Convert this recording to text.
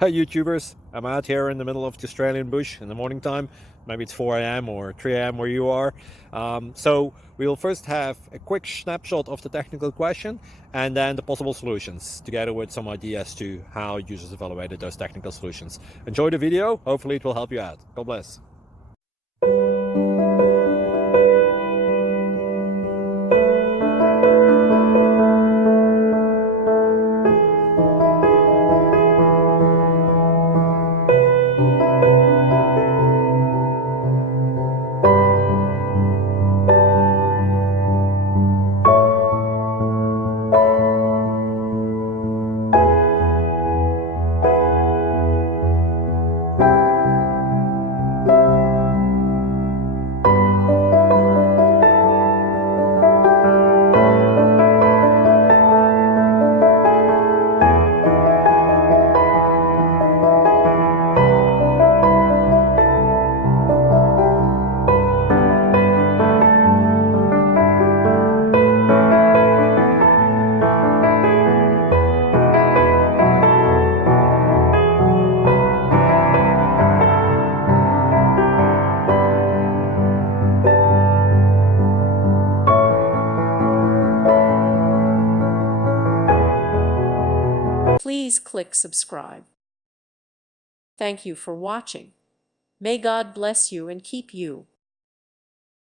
Hi YouTubers, I'm out here in the middle of the Australian bush in the morning time. Maybe it's 4 a.m. or 3 a.m. where you are. So we'll first have a quick snapshot of the technical question and then the possible solutions, together with some ideas to how users evaluated those technical solutions. Enjoy the video, hopefully it will help you out. God bless. Please click subscribe. Thank you for watching. May God bless you and keep you.